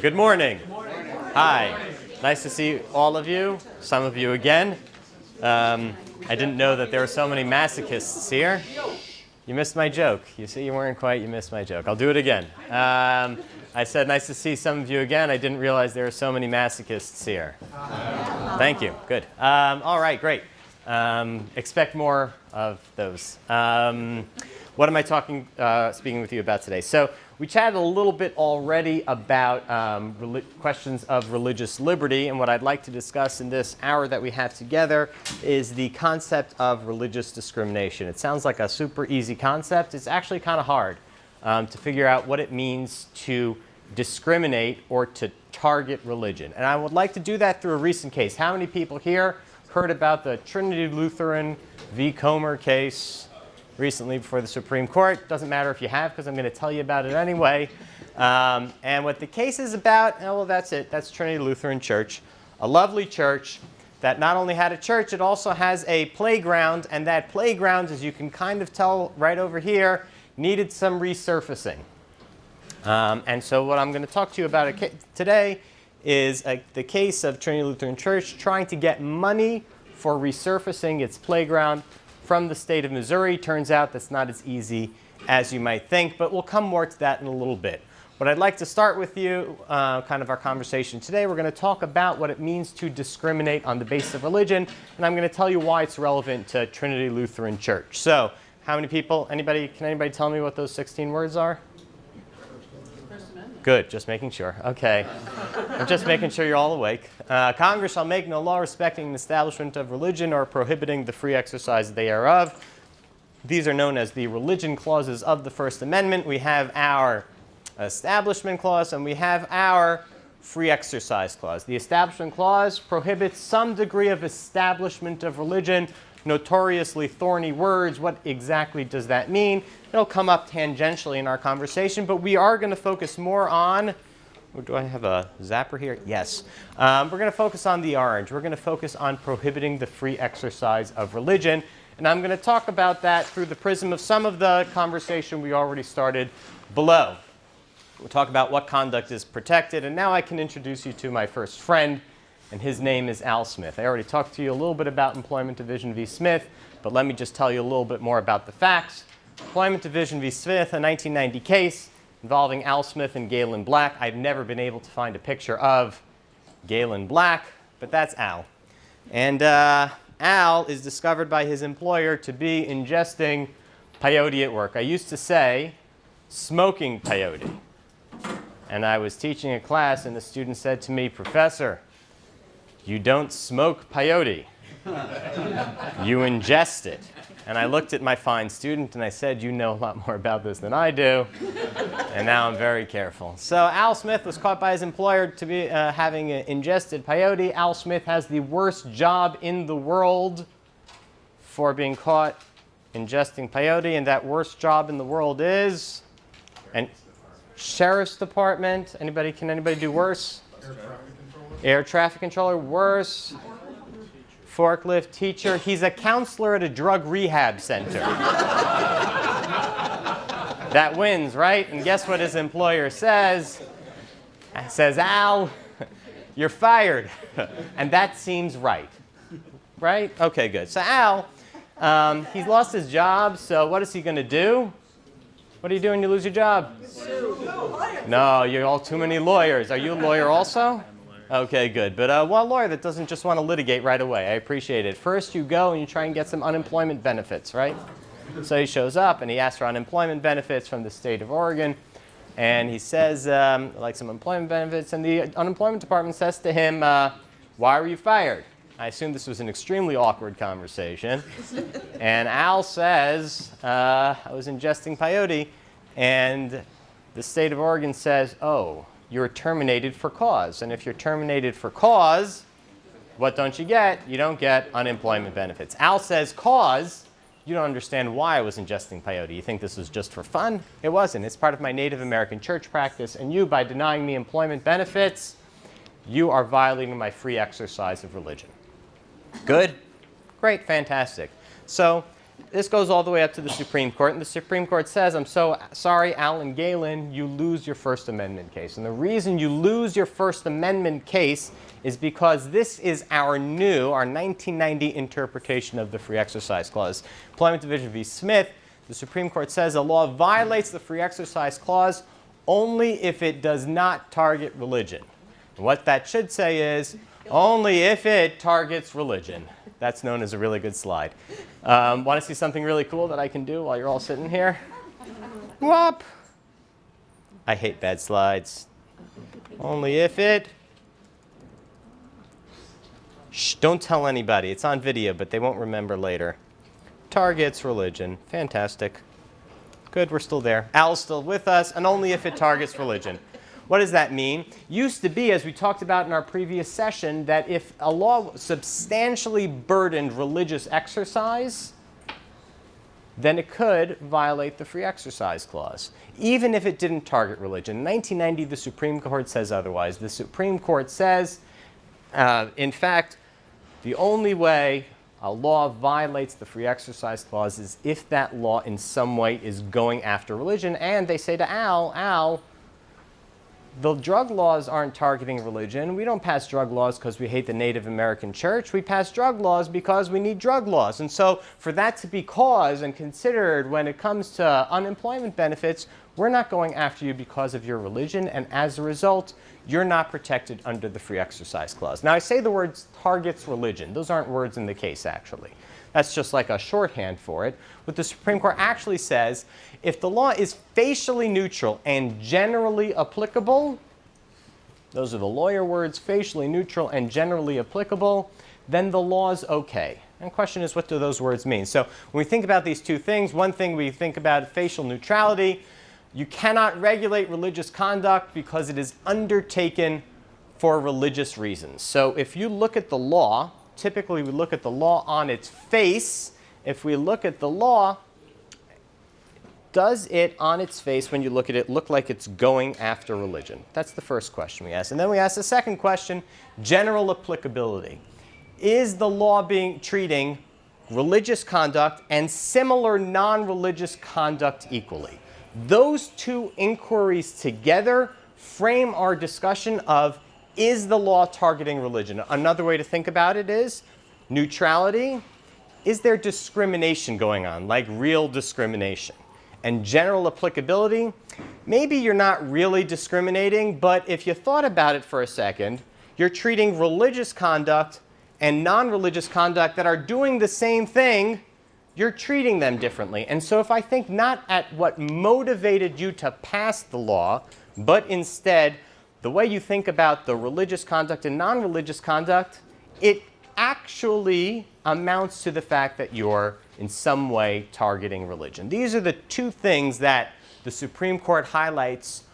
Good morning. Good morning. Hi. Nice to see all of you, some of you again. I didn't know that there were so many masochists here. You missed my joke. You see, you weren't quite, you missed my joke. I'll do it again. I said nice to see some of you again. I didn't realize there were so many masochists here. Thank you. Good. All right, great. Expect more of those. What am I speaking with you about today? So we chatted a little bit already about questions of religious liberty, and what I'd like to discuss in this hour that we have together is the concept of religious discrimination. It sounds like a super easy concept. It's actually kind of hard to figure out what it means to discriminate or to target religion. And I would like to do that through a recent case. How many people here heard about the Trinity Lutheran v. Comer case recently before the Supreme Court? Doesn't matter if you have, because I'm going to tell you about it anyway. And what the case is about, well, that's it. That's Trinity Lutheran Church, a lovely church that not only had a church, it also has a playground. And that playground, as you can kind of tell right over here, needed some resurfacing. And so what I'm going to talk to you about today is the case of Trinity Lutheran Church trying to get money for resurfacing its playground from the state of Missouri. Turns out that's not as easy as you might think, but we'll come more to that in a little bit. What I'd like to start with you, kind of our conversation today, we're going to talk about what it means to discriminate on the basis of religion, and I'm going to tell you why it's relevant to Trinity Lutheran Church. So, how many people, can anybody tell me what those 16 words are? Good, just making sure. Okay. I'm just making sure you're all awake. Congress shall make no law respecting the establishment of religion or prohibiting the free exercise thereof. These are known as the religion clauses of the First Amendment. We have our establishment clause and we have our free exercise clause. The establishment clause prohibits some degree of establishment of religion. Notoriously thorny words. What exactly does that mean? It'll come up tangentially in our conversation, but we are going to focus more on, do I have a zapper here? Yes. We're going to focus on the orange. We're going to focus on prohibiting the free exercise of religion, and I'm going to talk about that through the prism of some of the conversation we already started below. We'll talk about what conduct is protected, and now I can introduce you to my first friend, and his name is Al Smith. I already talked to you a little bit about Employment Division v. Smith, but let me just tell you a little bit more about the facts. Employment Division v. Smith, a 1990 case involving Al Smith and Galen Black. I've never been able to find a picture of Galen Black, but that's Al. And Al is discovered by his employer to be ingesting peyote at work. I used to say smoking peyote. And I was teaching a class, and the student said to me, "Professor, you don't smoke peyote. You ingest it." And I looked at my fine student and I said, "You know a lot more about this than I do." And now I'm very careful. So Al Smith was caught by his employer to be having ingested peyote. Al Smith has the worst job in the world for being caught ingesting peyote, and that worst job in the world is Sheriff's Department. Can anybody do worse? Air traffic controller, worse. Forklift teacher. He's a counselor at a drug rehab center. That wins, right? And guess what his employer says? Says, "Al, you're fired." And that seems right. Right? Okay, good. So Al, he's lost his job, so what is he going to do? What do you do when you lose your job? No, you're all too many lawyers. Are you a lawyer also? Okay, good. But a lawyer that doesn't just want to litigate right away. I appreciate it. First, you go and you try and get some unemployment benefits, right? So he shows up and he asks for unemployment benefits from the state of Oregon. And he says, like some employment benefits. And the unemployment department says to him, "Why were you fired?" I assume this was an extremely awkward conversation. And Al says, "I was ingesting peyote." And the state of Oregon says, "Oh, you're terminated for cause." And if you're terminated for cause, what don't you get? You don't get unemployment benefits. Al says, "Cause? You don't understand why I was ingesting peyote. You think this was just for fun?" It wasn't. It's part of my Native American church practice. And you, by denying me employment benefits, you are violating my free exercise of religion. Good? Great, fantastic. So this goes all the way up to the Supreme Court, and the Supreme Court says, I'm so sorry, Alan Galen, you lose your First Amendment case. And the reason you lose your First Amendment case is because this is our 1990 interpretation of the Free Exercise Clause. Employment Division v. Smith, the Supreme Court says a law violates the Free Exercise Clause only if it does not target religion. And what that should say is, only if it targets religion. That's known as a really good slide. Want to see something really cool that I can do while you're all sitting here? Whoop! I hate bad slides. Only if it... Shh, don't tell anybody. It's on video, but they won't remember later. Targets religion. Fantastic. Good, we're still there. Al's still with us, and only if it targets religion. What does that mean? Used to be, as we talked about in our previous session, that if a law substantially burdened religious exercise, then it could violate the Free Exercise Clause, even if it didn't target religion. In 1990, the Supreme Court says otherwise. The Supreme Court says, in fact, the only way a law violates the Free Exercise Clause is if that law in some way is going after religion. And they say to Al, the drug laws aren't targeting religion. We don't pass drug laws because we hate the Native American church. We pass drug laws because we need drug laws. And so for that to be cause and considered when it comes to unemployment benefits, we're not going after you because of your religion. And as a result, you're not protected under the Free Exercise Clause. Now, I say the words targets religion. Those aren't words in the case, actually. That's just like a shorthand for it. What the Supreme Court actually says, if the law is facially neutral and generally applicable, those are the lawyer words, facially neutral and generally applicable, then the law's okay. And the question is, what do those words mean? So when we think about these two things, one thing we think about facial neutrality. You cannot regulate religious conduct because it is undertaken for religious reasons. So if you look at the law, typically we look at the law on its face. If we look at the law, does it on its face, when you look at it, look like it's going after religion? That's the first question we ask. And then we ask the second question, general applicability. Is the law treating religious conduct and similar non-religious conduct equally? Those two inquiries together frame our discussion of, is the law targeting religion? Another way to think about it is neutrality. Is there discrimination going on, like real discrimination? And general applicability, maybe you're not really discriminating, but if you thought about it for a second, you're treating religious conduct and non-religious conduct that are doing the same thing, you're treating them differently. And so if I think not at what motivated you to pass the law, but instead the way you think about the religious conduct and non-religious conduct, it actually amounts to the fact that you're in some way targeting religion. These are the two things that the Supreme Court highlights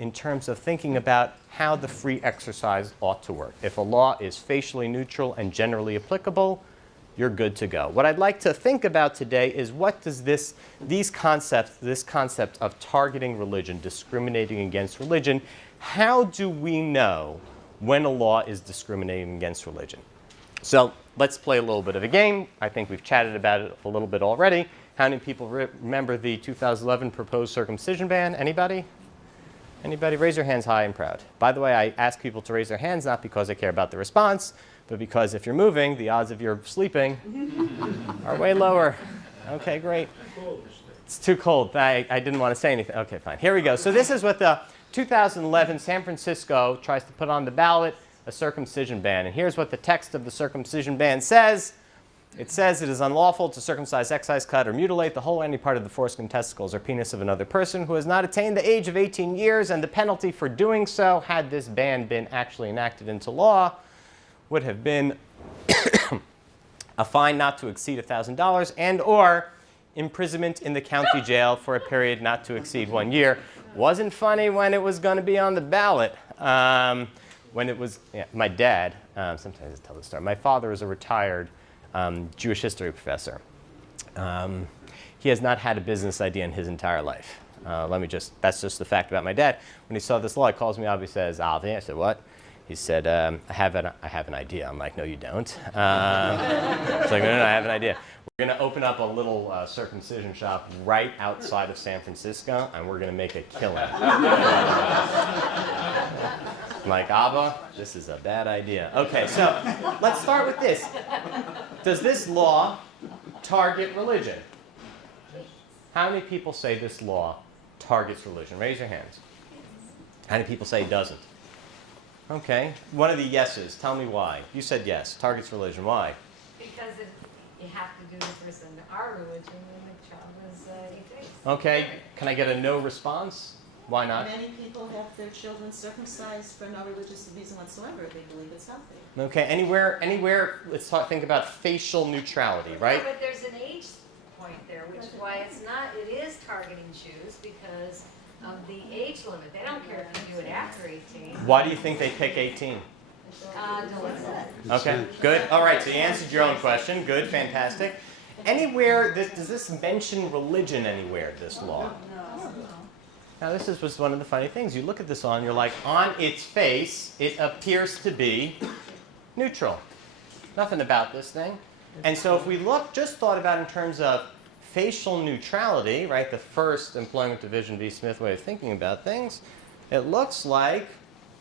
in terms of thinking about how the free exercise ought to work. If a law is facially neutral and generally applicable, you're good to go. What I'd like to think about today is, what does this concept of targeting religion, discriminating against religion, how do we know when a law is discriminating against religion? So let's play a little bit of a game. I think we've chatted about it a little bit already. How many people remember the 2011 proposed circumcision ban? Anybody? Anybody? Raise your hands high and proud. By the way, I ask people to raise their hands not because I care about the response, but because if you're moving, the odds of you're sleeping are way lower. Okay, great. It's too cold. I didn't want to say anything. Okay, fine. Here we go. So this is what the 2011 San Francisco tries to put on the ballot, a circumcision ban. And here's what the text of the circumcision ban says. It says it is unlawful to circumcise, excise, cut, or mutilate the whole or any part of the foreskin, testicles, or penis of another person who has not attained the age of 18 years, and the penalty for doing so, had this ban been actually enacted into law, would have been a fine not to exceed $1,000 and or imprisonment in the county jail for a period not to exceed 1 year. Wasn't funny when it was going to be on the ballot. When it was, my dad, sometimes I tell this story, my father is a retired Jewish history professor. He has not had a business idea in his entire life. That's just the fact about my dad. When he saw this law, he calls me up, he says, Alvin, I said, what? He said, I have an idea. I'm like, no, you don't. He's like, no, I have an idea. We're going to open up a little circumcision shop right outside of San Francisco, and we're going to make a killing. I'm like, Abba, this is a bad idea. Okay, so let's start with this. Does this law target religion? How many people say this law targets religion? Raise your hands. How many people say it doesn't? Okay, one of the yeses. Tell me why. You said yes. Targets religion. Why? Because you have to do the person our religion when the child is atheist. Okay, can I get a no response? Why not? Many people have their children circumcised for no religious reason whatsoever. They believe it's healthy. Okay, anywhere, let's think about facial neutrality, right? Yeah, but there's an age point there, which is why it is targeting Jews because of the age limit. They don't care if you do it after 18. Why do you think they pick 18? Okay, good. All right, so you answered your own question. Good, fantastic. Anywhere, does this mention religion anywhere, this law? Now, this was one of the funny things. You look at this law and you're like, on its face, it appears to be neutral. Nothing about this thing. And so if we just thought about in terms of facial neutrality, right, the first Employment Division v. Smith way of thinking about things, it looks like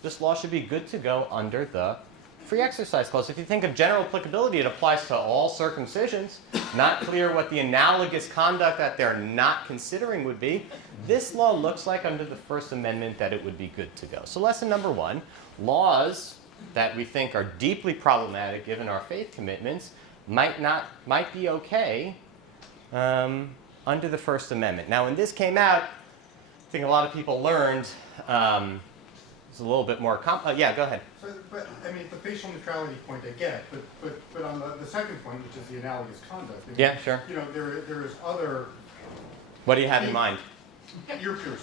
this law should be good to go under the free exercise clause. If you think of general applicability, it applies to all circumcisions. Not clear what the analogous conduct that they're not considering would be. This law looks like under the First Amendment that it would be good to go. So lesson number one, laws that we think are deeply problematic given our faith commitments might be okay under the First Amendment. Now, when this came out, I think a lot of people learned it's a little bit more yeah, go ahead. So, but I mean, the facial neutrality point I get, but on the second point, which is the analogous conduct. I mean, yeah, sure. You know, there is other. What do you have in mind? Ear piercing.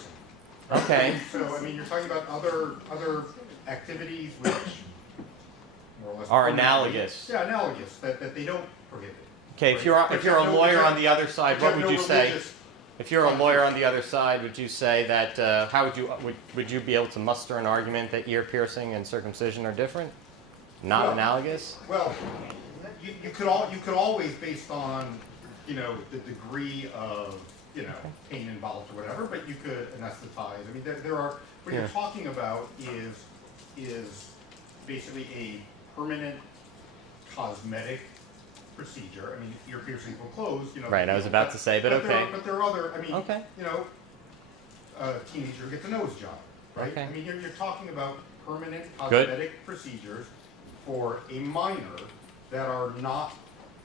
Okay. So I mean, you're talking about other activities which more or less are analogous. Yeah, analogous that they don't prohibit. Okay, right? if you're a lawyer on the other side, what would you say? If you're a lawyer on the other side, would you say that how would you be able to muster an argument that ear piercing and circumcision are different, not analogous? Well, you could always, based on the degree of pain involved or whatever, but you could anesthetize. I mean, there are what you're talking about is basically a permanent cosmetic procedure. I mean, ear piercing will close, Right, I was about to say, but okay. But there are other, I mean, okay. A teenager gets a nose job, right? Okay. I mean, you're talking about permanent cosmetic procedures for a minor that are not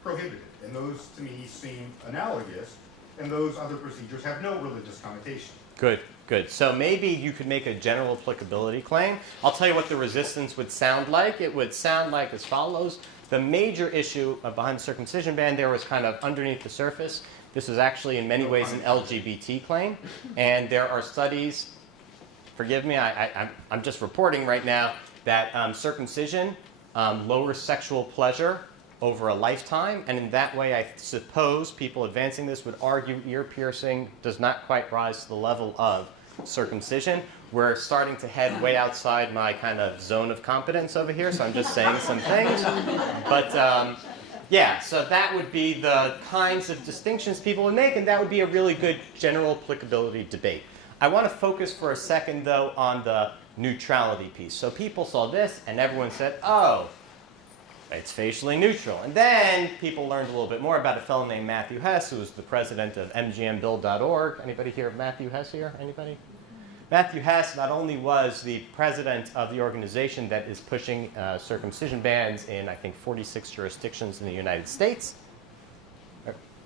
prohibited. And those, to me, seem analogous. And those other procedures have no religious connotation. Good, good. So maybe you could make a general applicability claim. I'll tell you what the resistance would sound like. It would sound like as follows. The major issue behind the circumcision ban there was kind of underneath the surface. This was actually in many ways an LGBT claim. And there are studies, forgive me, I'm just reporting right now, that circumcision lowers sexual pleasure over a lifetime. And in that way, I suppose people advancing this would argue ear piercing does not quite rise to the level of circumcision. We're starting to head way outside my kind of zone of competence over here, so I'm just saying some things. But yeah, so that would be the kinds of distinctions people would make, and that would be a really good general applicability debate. I want to focus for a second, though, on the neutrality piece. So people saw this, and everyone said, oh, it's facially neutral. And then people learned a little bit more about a fellow named Matthew Hess, who was the president of mgmbill.org. Anybody hear of Matthew Hess here? Anybody? Matthew Hess not only was the president of the organization that is pushing circumcision bans in, I think, 46 jurisdictions in the United States,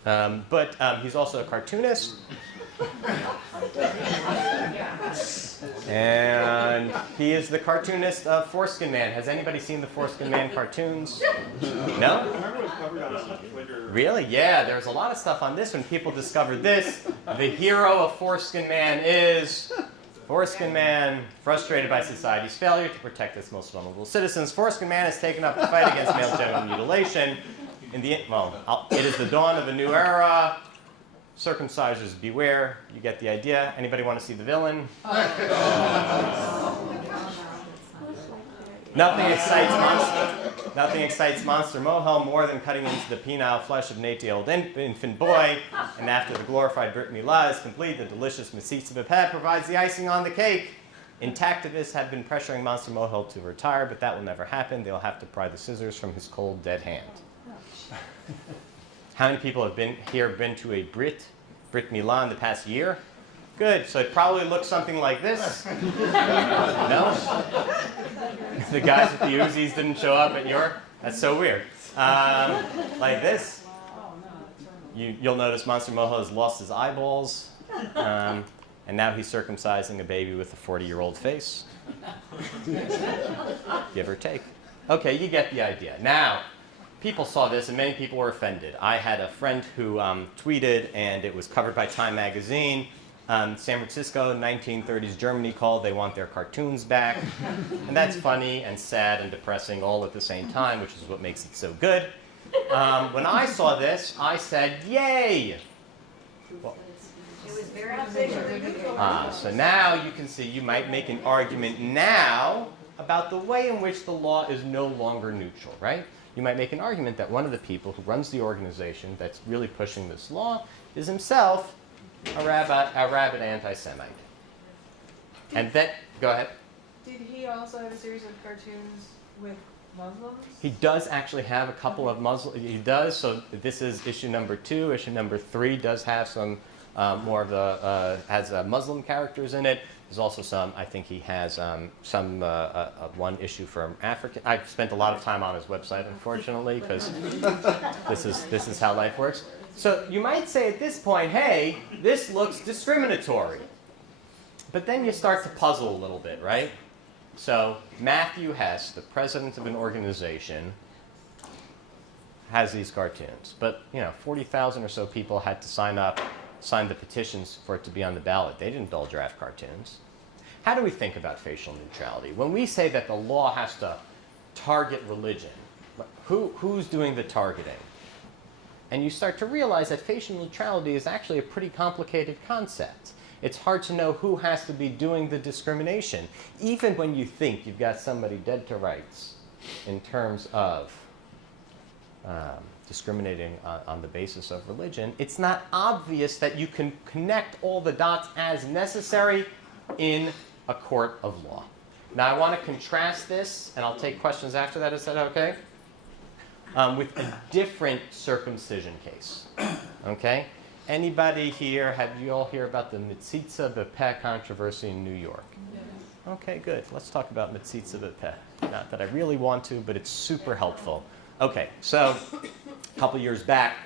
but he's also a cartoonist. And he is the cartoonist of Foreskin Man. Has anybody seen the Foreskin Man cartoons? No? I remember it was covered on Twitter. Really? Yeah, there's a lot of stuff on this when people discovered this. The hero of Foreskin Man is Foreskin Man, frustrated by society's failure to protect its most vulnerable citizens. Foreskin Man has taken up the fight against male genital mutilation. It is the dawn of a new era. Circumcisers beware. You get the idea. Anybody want to see the villain? Nothing excites Monster Mohel more than cutting into the penile flesh of an 8-year-old infant boy, and after the glorified Brit Milah is complete, the delicious Mesitza B'Peh provides the icing on the cake. Intactivists have been pressuring Monster Mohel to retire, but that will never happen. They'll have to pry the scissors from his cold, dead hand. How many people have been to a Brit Milah in the past year? Good. So it probably looks something like this. No? The guys with the Uzis didn't show up at your? That's so weird. Like this. You'll notice Monster Mohel has lost his eyeballs. And now he's circumcising a baby with a 40-year-old face. Give or take. Okay, you get the idea. Now, people saw this, and many people were offended. I had a friend who tweeted, and it was covered by Time magazine. San Francisco, 1930s Germany called. They want their cartoons back. And that's funny and sad and depressing all at the same time, which is what makes it so good. When I saw this, I said, yay! Well, It was very big. so now you can see you might make an argument now about the way in which the law is no longer neutral, right? You might make an argument that one of the people who runs the organization that's really pushing this law is himself a rabid anti-Semite. And then, go ahead. Did he also have a series of cartoons with Muslims? He does actually have a couple of Muslim. He does. So this is issue number 2. Issue number 3 does have some more of the has Muslim characters in it. There's also some. I think he has some one issue from African. I've spent a lot of time on his website, unfortunately, because this is how life works. So you might say at this point, hey, this looks discriminatory. But then you start to puzzle a little bit, right? So Matthew Hess, the president of an organization, has these cartoons. But 40,000 or so people had to sign the petitions for it to be on the ballot. They didn't all draft cartoons. How do we think about facial neutrality? When we say that the law has to target religion, who's doing the targeting? And you start to realize that facial neutrality is actually a pretty complicated concept. It's hard to know who has to be doing the discrimination. Even when you think you've got somebody dead to rights in terms of discriminating on the basis of religion, it's not obvious that you can connect all the dots as necessary in a court of law. Now, I want to contrast this, and I'll take questions after that. Is that okay? With a different circumcision case. Okay? Anybody here, have you all hear about the Mesitza B'Peh controversy in New York? Yeah. Okay, good. Let's talk about Mesitza B'Peh. Not that I really want to, but it's super helpful. Okay, so a couple years back,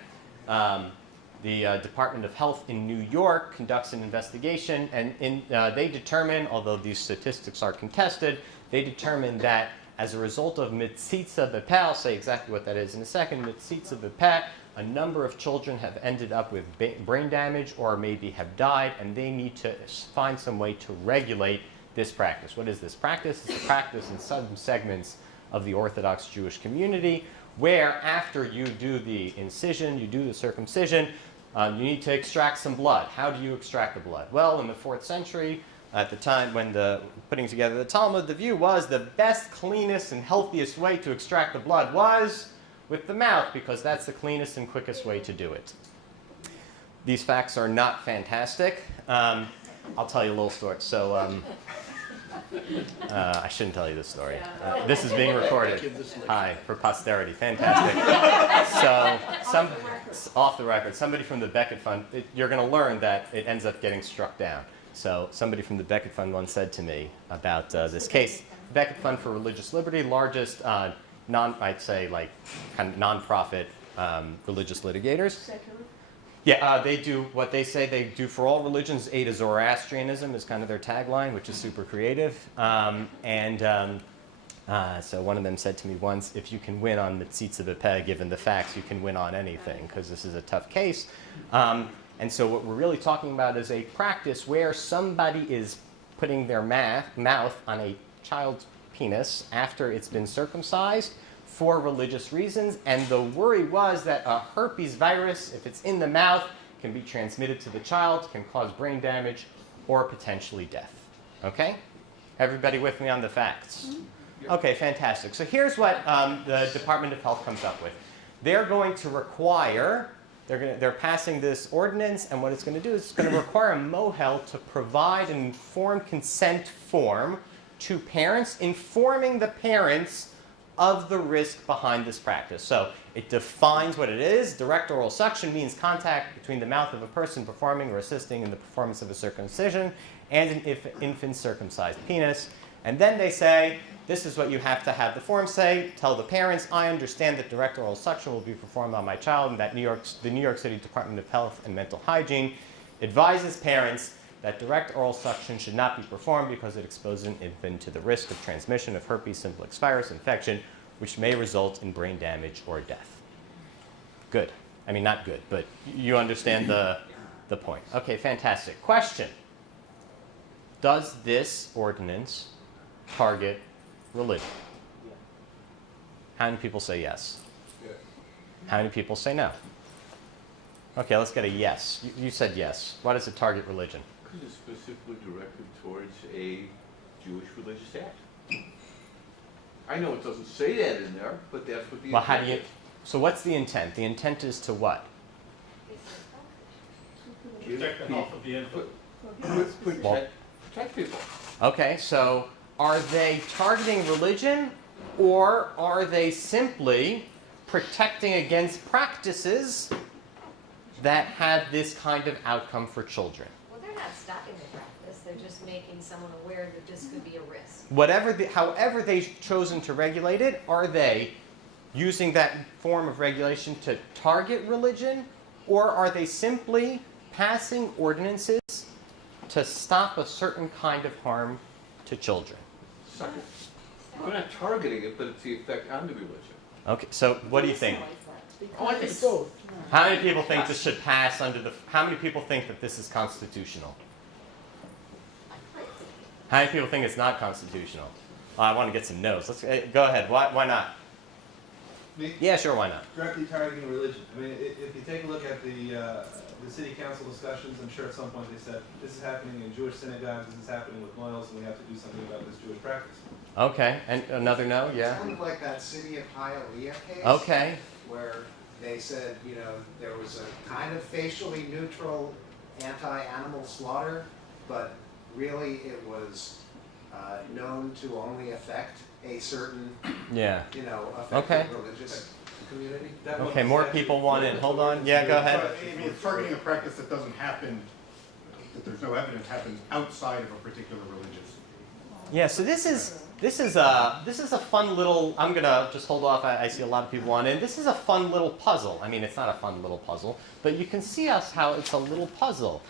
the Department of Health in New York conducts an investigation, and they determine, although these statistics are contested, they determine that as a result of Mesitza B'Peh, I'll say exactly what that is in a second, Mesitza B'Peh, a number of children have ended up with brain damage or maybe have died, and they need to find some way to regulate this practice. What is this practice? It's a practice in some segments of the Orthodox Jewish community where after you do the incision, you do the circumcision, you need to extract some blood. How do you extract the blood? Well, in the 4th century, at the time when putting together the Talmud, the view was the best, cleanest, and healthiest way to extract the blood was with the mouth, because that's the cleanest and quickest way to do it. These facts are not fantastic. I'll tell you a little story. So I shouldn't tell you this story. This is being recorded. Hi, for posterity. Fantastic. So, off the record, somebody from the Beckett Fund, you're going to learn that it ends up getting struck down. So somebody from the Beckett Fund once said to me about this case. Beckett Fund for Religious Liberty, largest I'd say like kind of nonprofit religious litigators. Secular? Yeah, they do what they say they do for all religions. A to Zoroastrianism is kind of their tagline, which is super creative. So one of them said to me once, if you can win on Mesitza B'Peh, given the facts, you can win on anything, because this is a tough case. And so what we're really talking about is a practice where somebody is putting their mouth on a child's penis after it's been circumcised for religious reasons. And the worry was that a herpes virus, if it's in the mouth, can be transmitted to the child, can cause brain damage, or potentially death. Okay? Everybody with me on the facts? Okay, fantastic. So here's what the Department of Health comes up with. They're going to require, they're passing this ordinance, and what it's going to do is it's going to require a MOHEL to provide an informed consent form to parents, informing the parents of the risk behind this practice. So it defines what it is. Direct oral suction means contact between the mouth of a person performing or assisting in the performance of a circumcision and an infant's circumcised penis. And then they say, this is what you have to have the form say. Tell the parents, I understand that direct oral suction will be performed on my child, and that the New York City Department of Health and Mental Hygiene advises parents that direct oral suction should not be performed because it exposes an infant to the risk of transmission of herpes simplex virus infection, which may result in brain damage or death. Good. I mean, not good, but you understand the point. Okay, fantastic. Question. Does this ordinance target religion? How many people say yes? Yes. How many people say no? Okay, let's get a yes. You said yes. Why does it target religion? Because it's specifically directed towards a Jewish religious act. I know it doesn't say that in there, but that's what the Well, intent how do you? is. So what's the intent? The intent is to what? Give Protect the health of the infant. Protect people. Okay, so are they targeting religion, or are they simply protecting against practices that have this kind of outcome for children? Well, they're not stopping the practice, they're just making someone aware that this could be a risk. However they've chosen to regulate it, are they using that form of regulation to target religion, or are they simply passing ordinances to stop a certain kind of harm to children? Second. We're not targeting it, but it's the effect on the religion. Okay, so what do you think? Oh, I think it's both. How many people think this should pass under the... How many people think that this is constitutional? How many people think it's not constitutional? Well, I want to get some no's. Go ahead. Why not? Me? Yeah, sure, why not? Directly targeting religion. I mean, if you take a look at the city council discussions, I'm sure at some point they said, this is happening in Jewish synagogues, this is happening with Moyles, and we have to do something about this Jewish practice. Okay, and another no? Yeah? Kind of like that city of Hialeah case. Okay. Where they said, you know, there was a kind of facially neutral anti-animal slaughter, but really it was known to only affect a certain, Yeah. you know, Okay. affected religious community. That one Okay, more statute- people want in. Hold on. Yeah, go ahead. But, I mean, it's targeting a practice that doesn't happen, that there's no evidence happens outside of a particular religious. Yeah, so this is a fun little. I'm gonna just hold off. I see a lot of people want in. This is a fun little puzzle. I mean, it's not a fun little puzzle, but you can see how it's a little puzzle.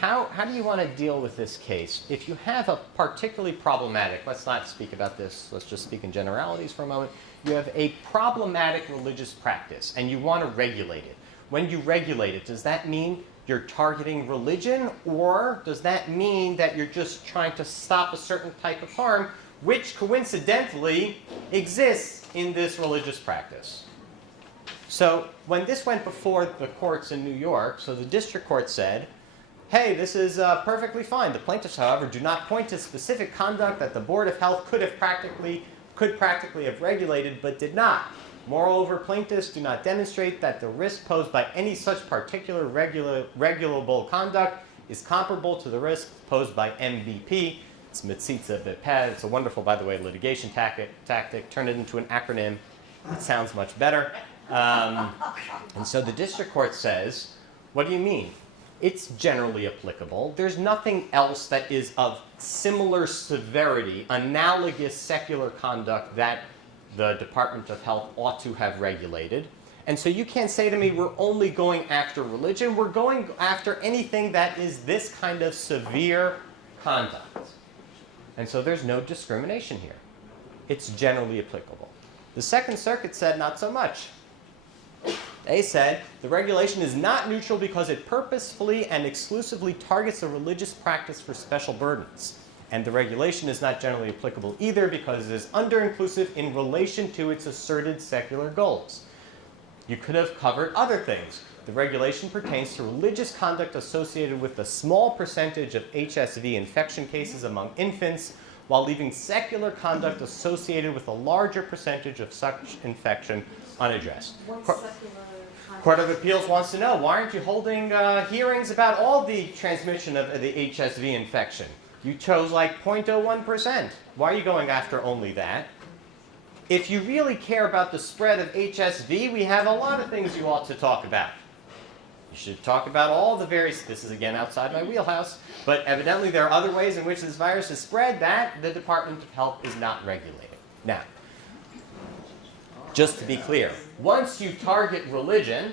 How do you want to deal with this case? If you have a particularly problematic, let's not speak about this. Let's just speak in generalities for a moment. You have a problematic religious practice, and you want to regulate it. When you regulate it, does that mean you're targeting religion, or does that mean that you're just trying to stop a certain type of harm, which coincidentally exists in this religious practice? So when this went before the courts in New York, so the district court said, hey, this is perfectly fine. The plaintiffs, however, do not point to specific conduct that the Board of Health could practically have regulated, but did not. Moreover, plaintiffs do not demonstrate that the risk posed by any such particular regulable conduct is comparable to the risk posed by MVP. It's mitzitza bepad. It's a wonderful, by the way, litigation tactic. Turn it into an acronym. It sounds much better. And so the district court says, what do you mean? It's generally applicable. There's nothing else that is of similar severity, analogous secular conduct that the Department of Health ought to have regulated. And so you can't say to me, we're only going after religion. We're going after anything that is this kind of severe conduct. And so there's no discrimination here. It's generally applicable. The Second Circuit said not so much. They said the regulation is not neutral because it purposefully and exclusively targets a religious practice for special burdens. And the regulation is not generally applicable either because it is under-inclusive in relation to its asserted secular goals. You could have covered other things. The regulation pertains to religious conduct associated with the small percentage of HSV infection cases among infants, while leaving secular conduct associated with a larger percentage of such infection unaddressed. What's Court- secular conduct? Court of Appeals wants to know, why aren't you holding hearings about all the transmission of the HSV infection? You chose like 0.01%. Why are you going after only that? If you really care about the spread of HSV, we have a lot of things you ought to talk about. You should talk about all the various, this is again outside my wheelhouse, but evidently there are other ways in which this virus is spread that the Department of Health is not regulating. Now, just to be clear, once you target religion,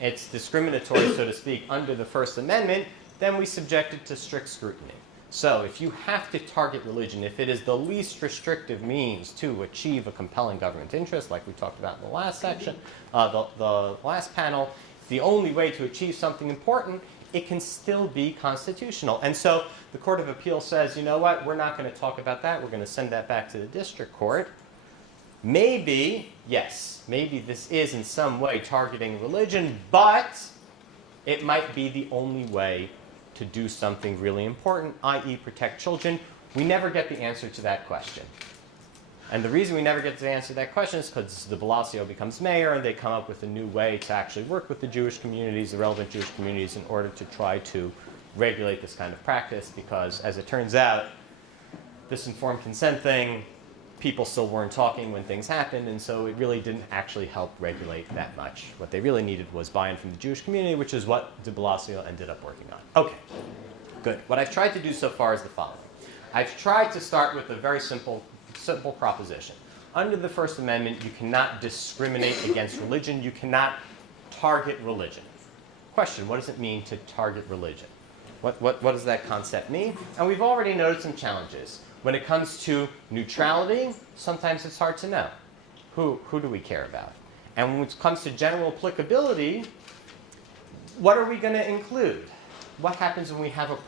it's discriminatory, so to speak, under the First Amendment, then we subject it to strict scrutiny. So if you have to target religion, if it is the least restrictive means to achieve a compelling government interest, like we talked about in the last section, the last panel, the only way to achieve something important, it can still be constitutional. And so the Court of Appeal says, you know what, we're not going to talk about that. We're going to send that back to the district court. Maybe, yes, maybe this is in some way targeting religion, but it might be the only way to do something really important, i.e. protect children. We never get the answer to that question. And the reason we never get the answer to that question is because de Blasio becomes mayor and they come up with a new way to actually work with the Jewish communities, the relevant Jewish communities, in order to try to regulate this kind of practice, because as it turns out, this informed consent thing, people still weren't talking when things happened, and so it really didn't actually help regulate that much. What they really needed was buy-in from the Jewish community, which is what de Blasio ended up working on. Okay, good. What I've tried to do so far is the following. I've tried to start with a very simple proposition. Under the First Amendment, you cannot discriminate against religion. You cannot target religion. Question, what does it mean to target religion? What does that concept mean? And we've already noted some challenges. When it comes to neutrality, sometimes it's hard to know. Who do we care about? And when it comes to general applicability, what are we going to include? What happens when we have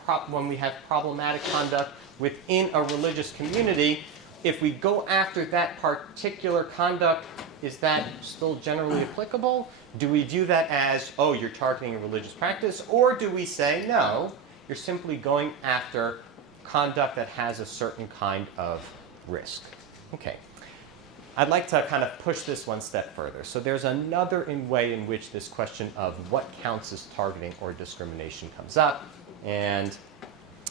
problematic conduct within a religious community? If we go after that particular conduct, is that still generally applicable? Do we view that as, oh, you're targeting a religious practice? Or do we say, no, you're simply going after conduct that has a certain kind of risk? Okay. I'd like to kind of push this one step further. So there's another way in which this question of what counts as targeting or discrimination comes up. And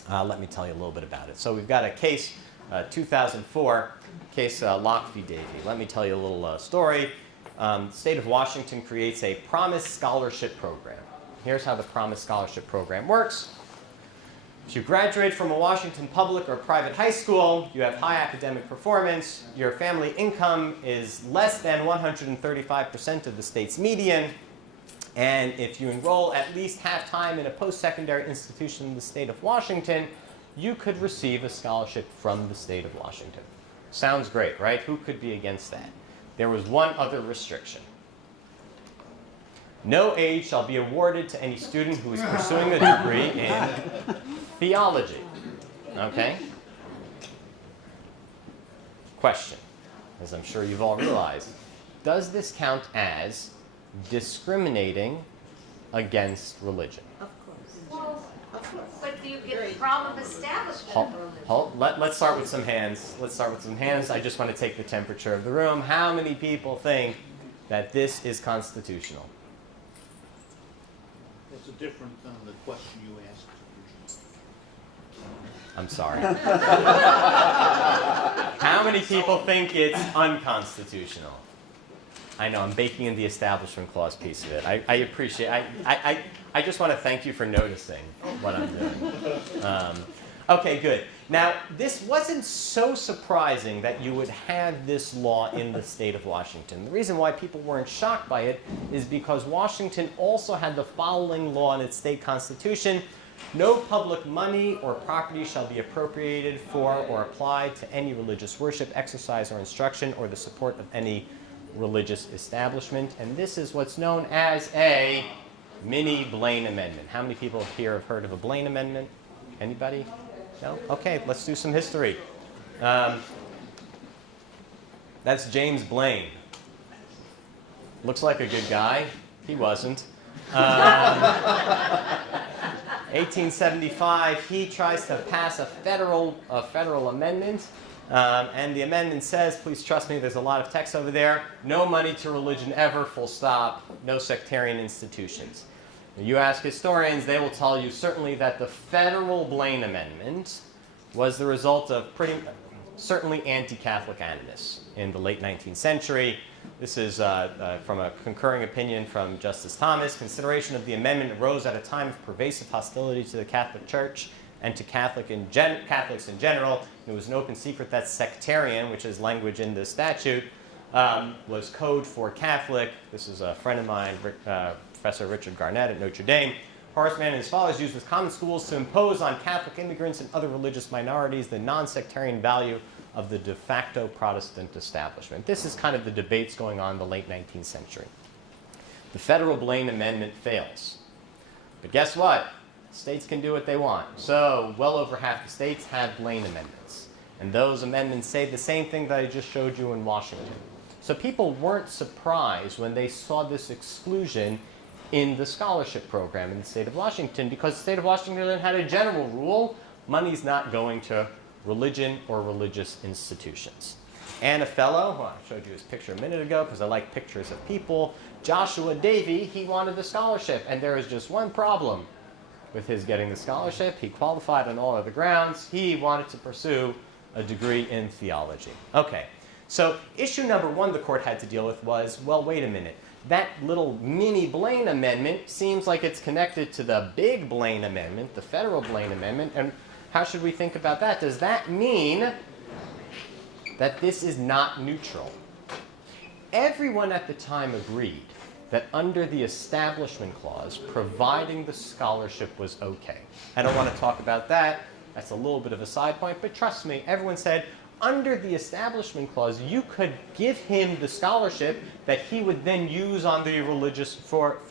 let me tell you a little bit about it. So we've got a case, 2004 case Locke v. Davey. Let me tell you a little story. The state of Washington creates a Promise Scholarship Program. Here's how the Promise Scholarship Program works. If you graduate from a Washington public or private high school, you have high academic performance, your family income is less than 135% of the state's median, and if you enroll at least half-time in a post-secondary institution in the state of Washington, you could receive a scholarship from the state of Washington. Sounds great, right? Who could be against that? There was one other restriction. No aid shall be awarded to any student who is pursuing a degree in theology. Okay? Question, as I'm sure you've all realized, does this count as discriminating against religion? Of course. Well, Of course. but do you get the problem of establishment of religion? Let's start with some hands. I just want to take the temperature of the room. How many people think that this is constitutional? It's different than the question you asked. I'm sorry. How many people think it's unconstitutional? I know, I'm baking in the Establishment Clause piece of it. I appreciate I just want to thank you for noticing what I'm doing. Okay, good. Now, this wasn't so surprising that you would have this law in the state of Washington. The reason why people weren't shocked by it is because Washington also had the following law in its state constitution: no public money or property shall be appropriated for or applied to any religious worship, exercise, or instruction, or the support of any religious establishment. And this is what's known as a mini Blaine Amendment. How many people here have heard of a Blaine Amendment? Anybody? No? Okay, let's do some history. That's James Blaine. Looks like a good guy. He wasn't. 1875, he tries to pass a federal amendment, and the amendment says, please trust me, there's a lot of text over there, no money to religion ever, full stop, no sectarian institutions. You ask historians, they will tell you certainly that the federal Blaine Amendment was the result of certainly anti-Catholic animus in the late 19th century. This is from a concurring opinion from Justice Thomas. Consideration of the amendment arose at a time of pervasive hostility to the Catholic Church and to Catholics in general. It was an open secret that sectarian, which is language in the statute, was code for Catholic. This is a friend of mine, Professor Richard Garnett at Notre Dame. Horace Mann and his followers used with common schools to impose on Catholic immigrants and other religious minorities the non-sectarian value of the de facto Protestant establishment. This is kind of the debates going on in the late 19th century. The federal Blaine Amendment fails. But guess what? States can do what they want. So well over half the states have Blaine amendments. And those amendments say the same thing that I just showed you in Washington. So people weren't surprised when they saw this exclusion in the scholarship program in the state of Washington, because the state of Washington had a general rule: money's not going to religion or religious institutions. And a fellow, well, I showed you his picture a minute ago because I like pictures of people, Joshua Davey, he wanted the scholarship, and there was just one problem with his getting the scholarship. He qualified on all other grounds. He wanted to pursue a degree in theology. Okay, so issue number one the court had to deal with was, well, wait a minute. That little mini Blaine Amendment seems like it's connected to the big Blaine Amendment, the federal Blaine Amendment, and how should we think about that? Does that mean that this is not neutral? Everyone at the time agreed that under the Establishment Clause, providing the scholarship was okay. I don't want to talk about that. That's a little bit of a side point, but trust me, everyone said, under the Establishment Clause, you could give him the scholarship that he would then use on the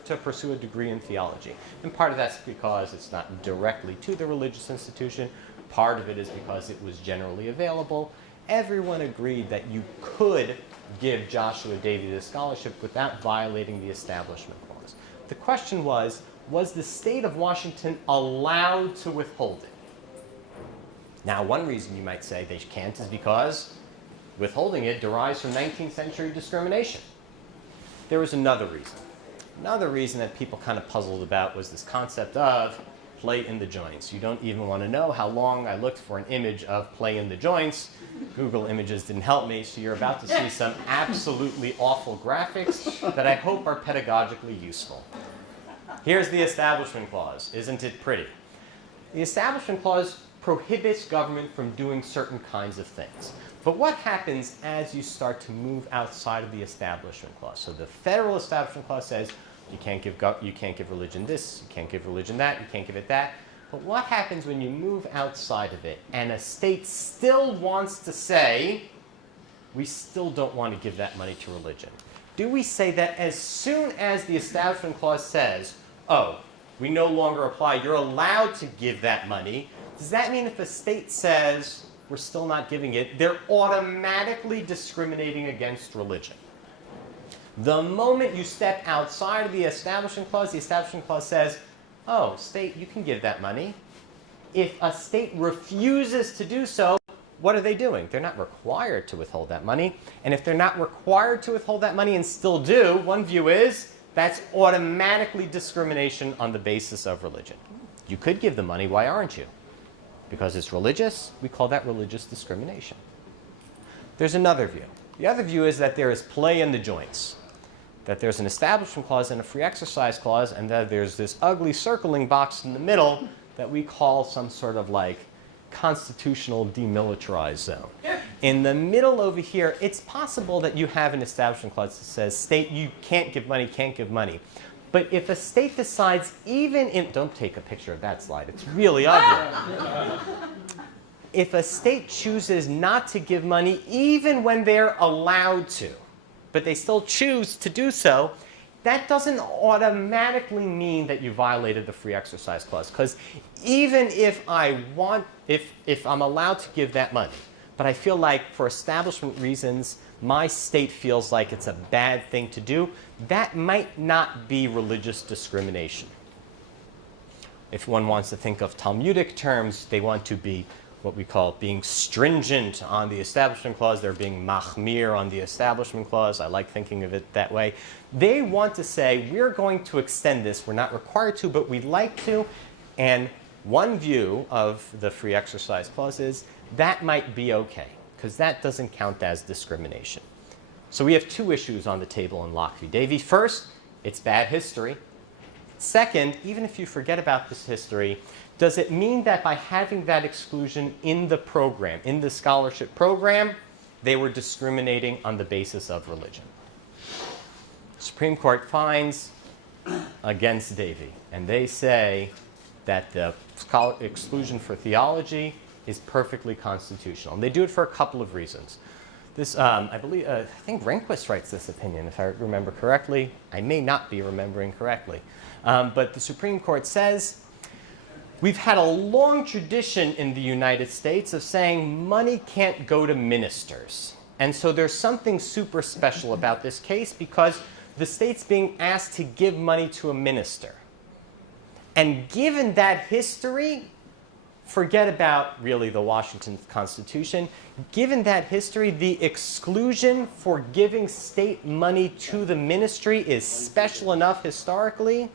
to pursue a degree in theology. And part of that's because it's not directly to the religious institution. Part of it is because it was generally available. Everyone agreed that you could give Joshua Davey the scholarship without violating the Establishment Clause. The question was the state of Washington allowed to withhold it? Now, one reason you might say they can't is because withholding it derives from 19th century discrimination. There was another reason. Another reason that people kind of puzzled about was this concept of play in the joints. You don't even want to know how long I looked for an image of play in the joints. Google Images didn't help me, so you're about to see some absolutely awful graphics that I hope are pedagogically useful. Here's the Establishment Clause. Isn't it pretty? The Establishment Clause prohibits government from doing certain kinds of things. But what happens as you start to move outside of the Establishment Clause? So the federal Establishment Clause says you can't give religion this, you can't give religion that, you can't give it that. But what happens when you move outside of it and a state still wants to say, we still don't want to give that money to religion? Do we say that as soon as the Establishment Clause says, oh, we no longer apply, you're allowed to give that money, does that mean if a state says we're still not giving it, they're automatically discriminating against religion? The moment you step outside of the Establishment Clause says, oh, state, you can give that money. If a state refuses to do so, what are they doing? They're not required to withhold that money. And if they're not required to withhold that money and still do, one view is that's automatically discrimination on the basis of religion. You could give the money, why aren't you? Because it's religious, we call that religious discrimination. There's another view. The other view is that there is play in the joints, that there's an Establishment Clause and a Free Exercise Clause, and that there's this ugly circling box in the middle that we call some sort of like constitutional demilitarized zone. In the middle over here, it's possible that you have an Establishment Clause that says, state, you can't give money, can't give money. But if a state decides, don't take a picture of that slide, it's really ugly. If a state chooses not to give money, even when they're allowed to, but they still choose to do so, that doesn't automatically mean that you violated the Free Exercise Clause. Because even if if I'm allowed to give that money, but I feel like for establishment reasons, my state feels like it's a bad thing to do, that might not be religious discrimination. if one wants to think of Talmudic terms, they want to be what we call being stringent on the Establishment Clause. They're being machmir on the Establishment Clause. I like thinking of it that way. They want to say, we're going to extend this. We're not required to, but we'd like to. And one view of the Free Exercise Clause is that might be okay, because that doesn't count as discrimination. So we have two issues on the table in Locke v. Davey. First, it's bad history. Second, even if you forget about this history, does it mean that by having that exclusion in the program, in the scholarship program, they were discriminating on the basis of religion? Supreme Court finds against Davey, and they say that the exclusion for theology is perfectly constitutional. And they do it for a couple of reasons. This, I think Rehnquist writes this opinion, if I remember correctly. I may not be remembering correctly. But the Supreme Court says, we've had a long tradition in the United States of saying money can't go to ministers. And so there's something super special about this case because the state's being asked to give money to a minister. And given that history, forget about really the Washington Constitution. Given that history, the exclusion for giving state money to the ministry is special enough historically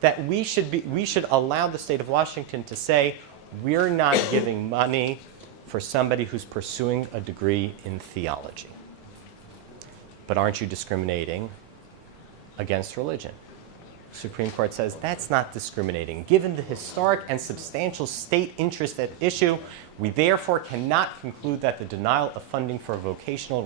that we should allow the state of Washington to say, we're not giving money for somebody who's pursuing a degree in theology. But aren't you discriminating against religion? Supreme Court says that's not discriminating. Given the historic and substantial state interest at issue, we therefore cannot conclude that the denial of funding for vocational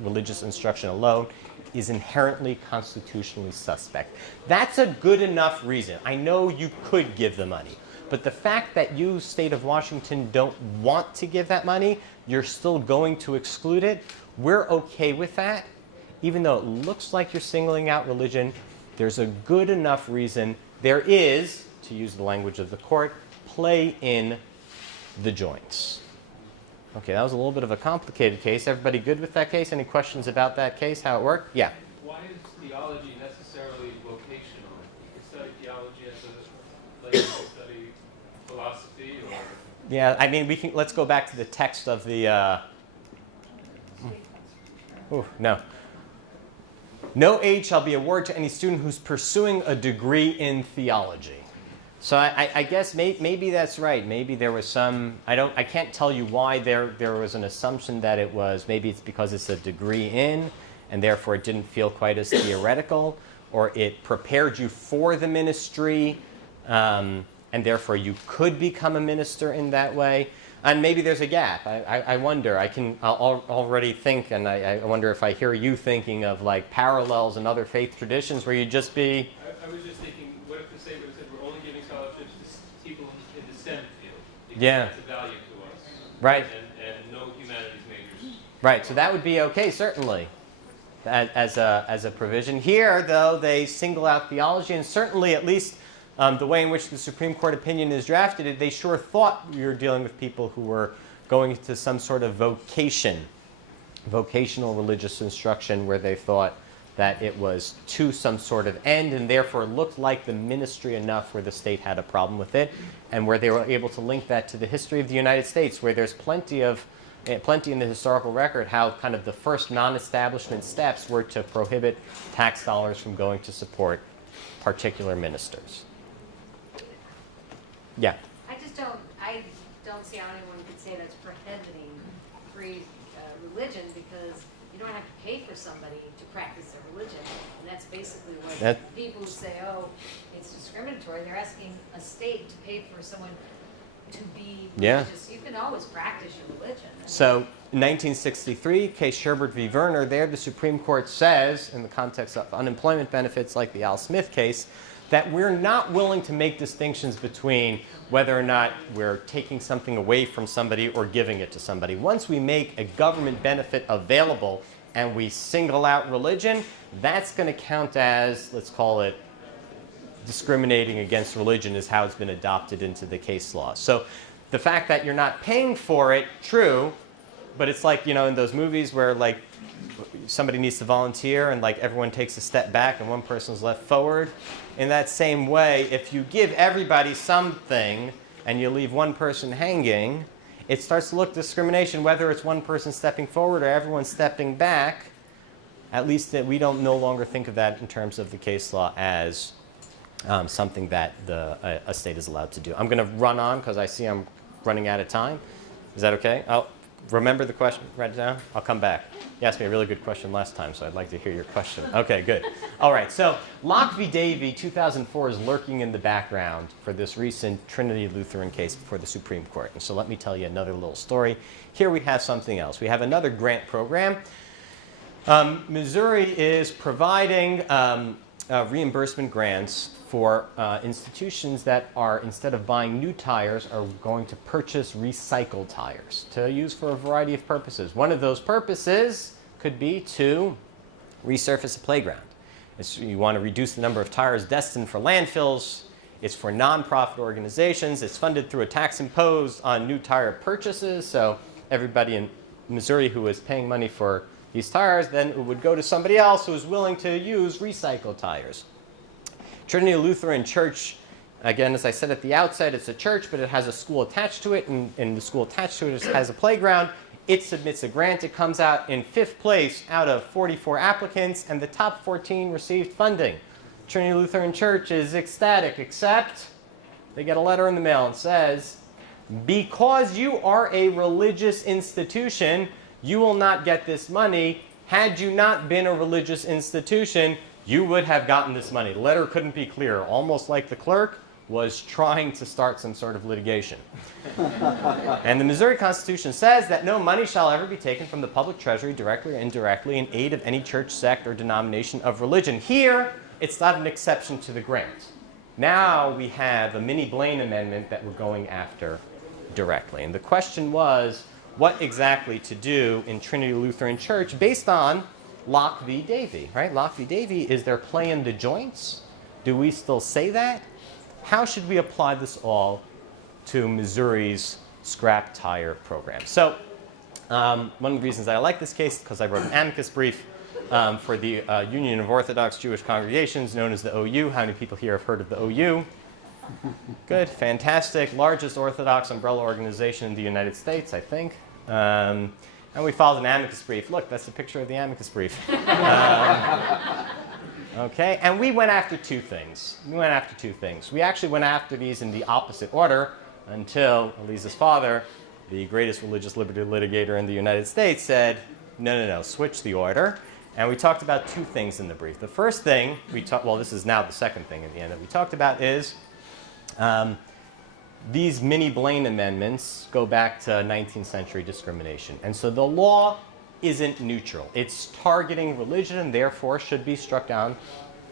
religious instruction alone is inherently constitutionally suspect. That's a good enough reason. I know you could give the money, but the fact that you, state of Washington, don't want to give that money, you're still going to exclude it, we're okay with that. Even though it looks like you're singling out religion, there's a good enough reason. There is, to use the language of the court, play in the joints. Okay, that was a little bit of a complicated case. Everybody good with that case? Any questions about that case, how it worked? Yeah. Why is theology necessarily vocational? You can study theology as like you study philosophy or... Yeah, I mean, let's go back to the text of the... no. No aid shall be awarded to any student who's pursuing a degree in theology. So I guess maybe that's right. Maybe there was some, I can't tell you why there was an assumption that it was, maybe it's because it's a degree in, and therefore it didn't feel quite as theoretical, or it prepared you for the ministry, and therefore you could become a minister in that way. And maybe there's a gap. I wonder. I'll already think, and I wonder if I hear you thinking of like parallels in other faith traditions where you'd just be... I was just thinking, what if the state would have said we're only giving scholarships to people in the STEM field? Because Yeah. that's a value to us. Right. And no humanities majors. Right, so that would be okay, certainly, as a provision. Here, though, they single out theology, and certainly, at least the way in which the Supreme Court opinion is drafted, they sure thought we were dealing with people who were going to some sort of vocational religious instruction, where they thought that it was to some sort of end, and therefore looked like the ministry enough where the state had a problem with it, and where they were able to link that to the history of the United States, where there's plenty in the historical record how kind of the first non-establishment steps were to prohibit tax dollars from going to support particular ministers. Yeah. I don't see how anyone could say that's prohibiting free religion, because you don't have to pay for somebody to practice their religion. And that's basically what people who say, oh, it's discriminatory, they're asking a state to pay for someone to be religious. You can always practice your religion. So, in 1963, case Sherbert v. Werner, there the Supreme Court says, in the context of unemployment benefits like the Al Smith case, that we're not willing to make distinctions between whether or not we're taking something away from somebody or giving it to somebody. Once we make a government benefit available and we single out religion, that's going to count as, let's call it, discriminating against religion, is how it's been adopted into the case law. So the fact that you're not paying for it, true, but it's like, in those movies where, like, somebody needs to volunteer and like everyone takes a step back and one person's left forward. In that same way, if you give everybody something and you leave one person hanging, it starts to look discrimination whether it's one person stepping forward or everyone stepping back. At least that we don't no longer think of that in terms of the case law as something that a state is allowed to do. I'm going to run on because I see I'm running out of time. Is that okay? I'll remember the question, write it down. I'll come back. You asked me a really good question last time, so I'd like to hear your question. Okay, good. All right, so Locke v. Davey, 2004, is lurking in the background for this recent Trinity Lutheran case before the Supreme Court. And so let me tell you another little story. Here we have something else. We have another grant program. Missouri is providing reimbursement grants for institutions that are, instead of buying new tires, are going to purchase recycled tires to use for a variety of purposes. One of those purposes could be to resurface a playground. You want to reduce the number of tires destined for landfills. It's for nonprofit organizations. It's funded through a tax imposed on new tire purchases. So everybody in Missouri who is paying money for these tires, then it would go to somebody else who is willing to use recycled tires. Trinity Lutheran Church, again, as I said at the outset, it's a church, but it has a school attached to it, and the school attached to it has a playground. It submits a grant. It comes out in 5th place out of 44 applicants, and the top 14 received funding. Trinity Lutheran Church is ecstatic, except they get a letter in the mail and says, because you are a religious institution, you will not get this money. Had you not been a religious institution, you would have gotten this money. The letter couldn't be clearer, almost like the clerk was trying to start some sort of litigation. And the Missouri Constitution says that no money shall ever be taken from the public treasury, directly or indirectly, in aid of any church, sect, or denomination of religion. Here, it's not an exception to the grant. Now we have a mini Blaine amendment that we're going after directly. And the question was, what exactly to do in Trinity Lutheran Church based on Locke v. Davey, right? Locke v. Davey is their play in the joints. Do we still say that? How should we apply this all to Missouri's scrap tire program? So one of the reasons I like this case is because I wrote an amicus brief for the Union of Orthodox Jewish Congregations, known as the OU. How many people here have heard of the OU? Good, fantastic. Largest Orthodox umbrella organization in the United States, I think. And we filed an amicus brief. Look, that's a picture of the amicus brief. Okay, and we went after two things. We actually went after these in the opposite order until Eliza's father, the greatest religious liberty litigator in the United States, said, no, switch the order. And we talked about two things in the brief. The first thing this is now the second thing in the end that we talked about is these mini Blaine amendments go back to 19th century discrimination. And so the law isn't neutral. It's targeting religion and therefore should be struck down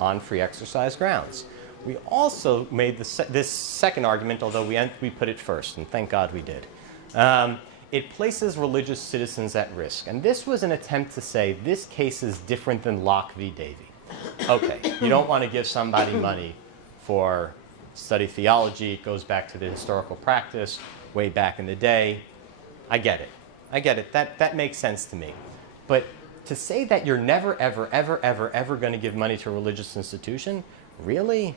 on free exercise grounds. We also made this second argument, although we put it first, and thank God we did. It places religious citizens at risk. And this was an attempt to say this case is different than Locke v. Davey. Okay, you don't want to give somebody money for study theology. It goes back to the historical practice way back in the day. I get it. That makes sense to me. But to say that you're never, ever going to give money to a religious institution, really?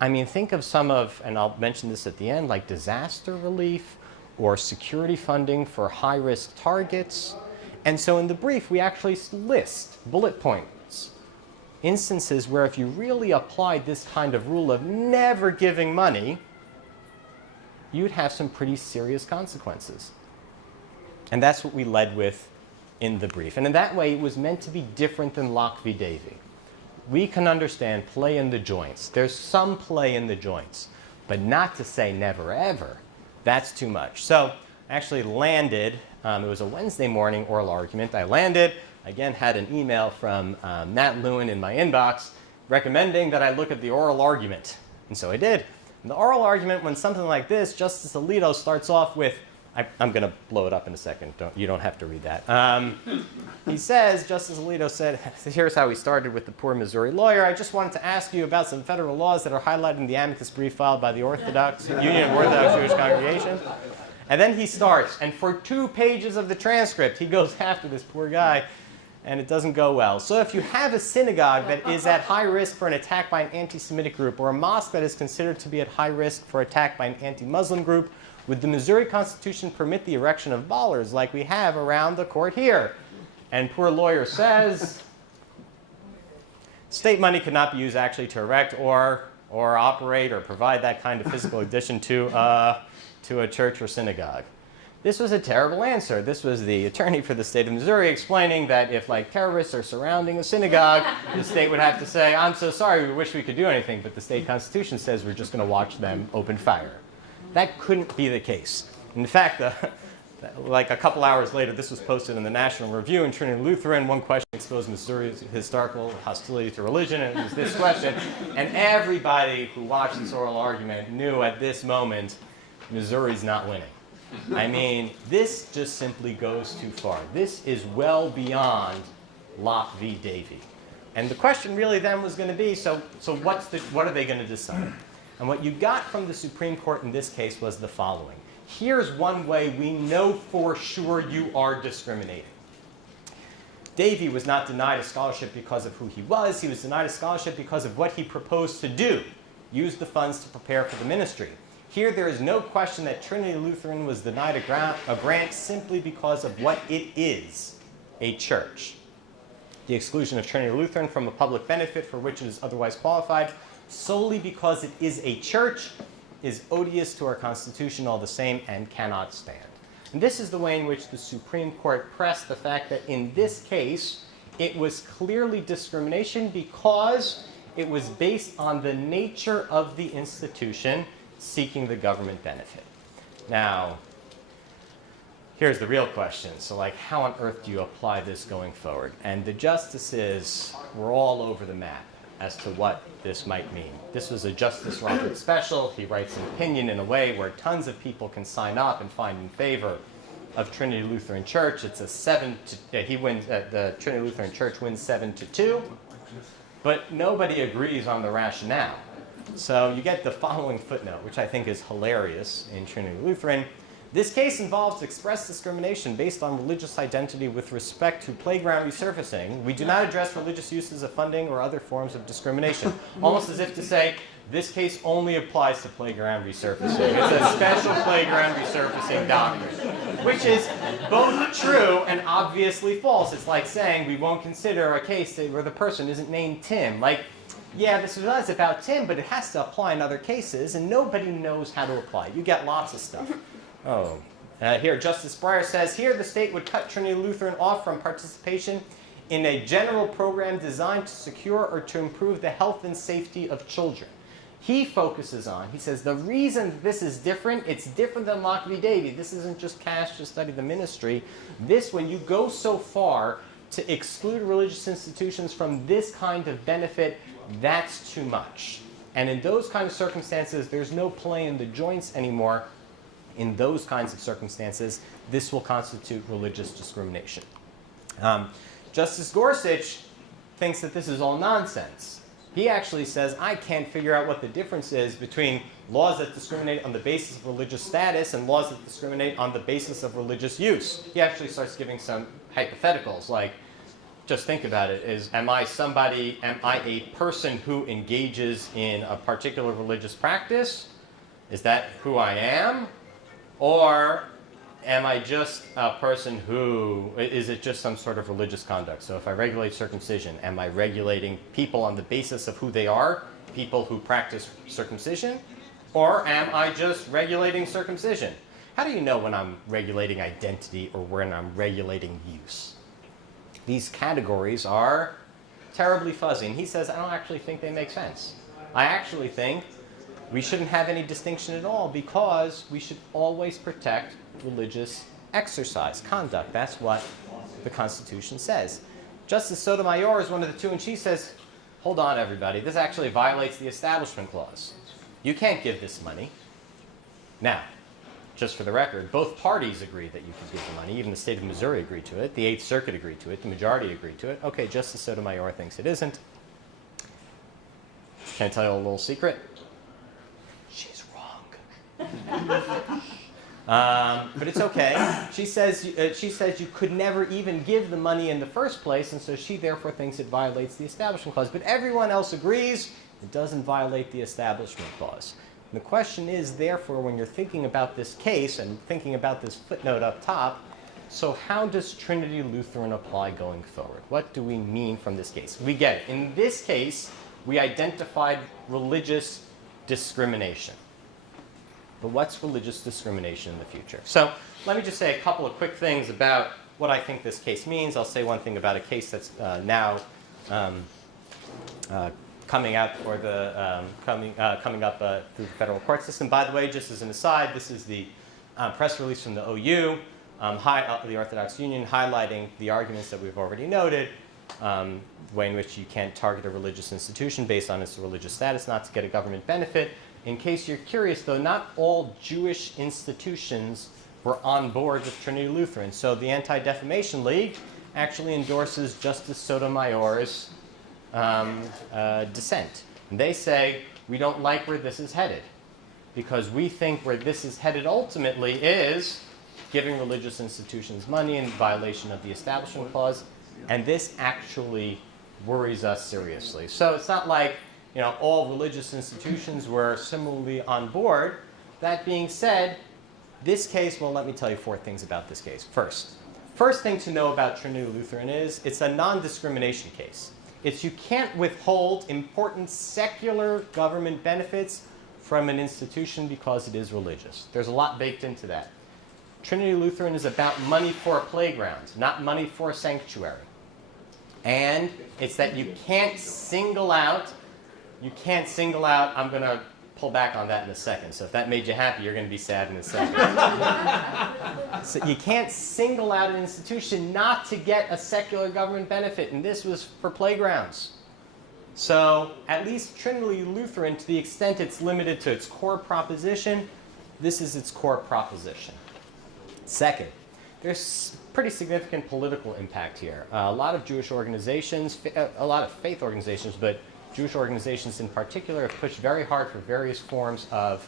I mean, think of some of, and I'll mention this at the end, like disaster relief or security funding for high-risk targets. And so in the brief, we actually list bullet points, instances where if you really applied this kind of rule of never giving money, you'd have some pretty serious consequences. And that's what we led with in the brief. And in that way, it was meant to be different than Locke v. Davey. We can understand play in the joints. There's some play in the joints, but not to say never ever. That's too much. So I actually landed, it was a Wednesday morning oral argument. I landed, again, had an email from Matt Lewin in my inbox recommending that I look at the oral argument. And so I did. And the oral argument, when something like this, Justice Alito starts off with, I'm going to blow it up in a second. You don't have to read that. He says, Justice Alito said, here's how he started with the poor Missouri lawyer. I just wanted to ask you about some federal laws that are highlighted in the amicus brief filed by the Union of Orthodox Jewish Congregations. And then he starts, and for 2 pages of the transcript, he goes after this poor guy. and it doesn't go well. So if you have a synagogue that is at high risk for an attack by an anti-Semitic group, or a mosque that is considered to be at high risk for attack by an anti-Muslim group, would the Missouri Constitution permit the erection of bollards like we have around the court here? And poor lawyer says, state money could not be used actually to erect or operate or provide that kind of physical addition to a church or synagogue. This was a terrible answer. This was the attorney for the state of Missouri explaining that if like terrorists are surrounding a synagogue, the state would have to say, I'm so sorry, we wish we could do anything, but the state constitution says we're just going to watch them open fire. That couldn't be the case. In fact, like a couple hours later, this was posted in the National Review in Trinity Lutheran. One question exposed Missouri's historical hostility to religion, and it was this question. And everybody who watched this oral argument knew at this moment, Missouri's not winning. I mean, this just simply goes too far. This is well beyond Locke v. Davey. And the question really then was going to be, so what are they going to decide? And what you got from the Supreme Court in this case was the following. Here's one way we know for sure you are discriminating. Davey was not denied a scholarship because of who he was. He was denied a scholarship because of what he proposed to do, use the funds to prepare for the ministry. Here, there is no question that Trinity Lutheran was denied a grant simply because of what it is, a church. The exclusion of Trinity Lutheran from a public benefit for which it is otherwise qualified, solely because it is a church, is odious to our Constitution all the same and cannot stand. And this is the way in which the Supreme Court pressed the fact that in this case, it was clearly discrimination because it was based on the nature of the institution seeking the government benefit. Now, here's the real question. So, like, how on earth do you apply this going forward? And the justices were all over the map as to what this might mean. This was a Justice Roberts special. He writes an opinion in a way where tons of people can sign up and find in favor of Trinity Lutheran Church. It's a the Trinity Lutheran Church wins 7-2, but nobody agrees on the rationale. So you get the following footnote, which I think is hilarious in Trinity Lutheran. This case involves express discrimination based on religious identity with respect to playground resurfacing. We do not address religious uses of funding or other forms of discrimination. Almost as if to say, this case only applies to playground resurfacing. It's a special playground resurfacing doctrine, which is both true and obviously false. It's like saying we won't consider a case where the person isn't named Tim. Like, yeah, this was about Tim, but it has to apply in other cases, and nobody knows how to apply it. You get lots of stuff. Here, Justice Breyer says, here the state would cut Trinity Lutheran off from participation in a general program designed to secure or to improve the health and safety of children. He focuses on, he says, the reason this is different, it's different than Locke v. Davey. This isn't just cash to study the ministry. This, when you go so far to exclude religious institutions from this kind of benefit, that's too much. And in those kind of circumstances, there's no play in the joints anymore. In those kinds of circumstances, this will constitute religious discrimination. Justice Gorsuch thinks that this is all nonsense. He actually says, I can't figure out what the difference is between laws that discriminate on the basis of religious status and laws that discriminate on the basis of religious use. He actually starts giving some hypotheticals, like, just think about it, am I a person who engages in a particular religious practice? Is that who I am? Or am I just a person who, is it just some sort of religious conduct? So if I regulate circumcision, am I regulating people on the basis of who they are, people who practice circumcision? Or am I just regulating circumcision? How do you know when I'm regulating identity or when I'm regulating use? These categories are terribly fuzzy. And he says, I don't actually think they make sense. I actually think we shouldn't have any distinction at all because we should always protect religious exercise, conduct. That's what the Constitution says. Justice Sotomayor is one of the two, and she says, hold on, everybody. This actually violates the Establishment Clause. You can't give this money. Now, just for the record, both parties agreed that you could give the money. Even the state of Missouri agreed to it. The Eighth Circuit agreed to it. The majority agreed to it. Okay, Justice Sotomayor thinks it isn't. Can I tell you a little secret? She's wrong. But it's okay. She says you could never even give the money in the first place, and so she therefore thinks it violates the Establishment Clause. But everyone else agrees it doesn't violate the Establishment Clause. And the question is, therefore, when you're thinking about this case and thinking about this footnote up top, so how does Trinity Lutheran apply going forward? What do we mean from this case? We get it. In this case, we identified religious discrimination. But what's religious discrimination in the future? So let me just say a couple of quick things about what I think this case means. I'll say one thing about a case that's now coming out for the coming up through the federal court system. By the way, just as an aside, this is the press release from the OU, the Orthodox Union, highlighting the arguments that we've already noted. The way in which you can't target a religious institution based on its religious status, not to get a government benefit. In case you're curious, though, not all Jewish institutions were on board with Trinity Lutheran. So the Anti-Defamation League actually endorses Justice Sotomayor's dissent. And they say, we don't like where this is headed, because we think where this is headed ultimately is giving religious institutions money in violation of the Establishment Clause, and this actually worries us seriously. So it's not like all religious institutions were similarly on board. That being said, this case, well, let me tell you 4 things about this case. First thing to know about Trinity Lutheran is it's a non-discrimination case. It's you can't withhold important secular government benefits from an institution because it is religious. There's a lot baked into that. Trinity Lutheran is about money for a playground, not money for a sanctuary. And it's that you can't single out, I'm going to pull back on that in a second. So if that made you happy, you're going to be sad in a second. So you can't single out an institution not to get a secular government benefit. And this was for playgrounds. So at least Trinity Lutheran, to the extent it's limited to its core proposition, this is its core proposition. Second, there's pretty significant political impact here. A lot of Jewish organizations, a lot of faith organizations, but Jewish organizations in particular have pushed very hard for various forms of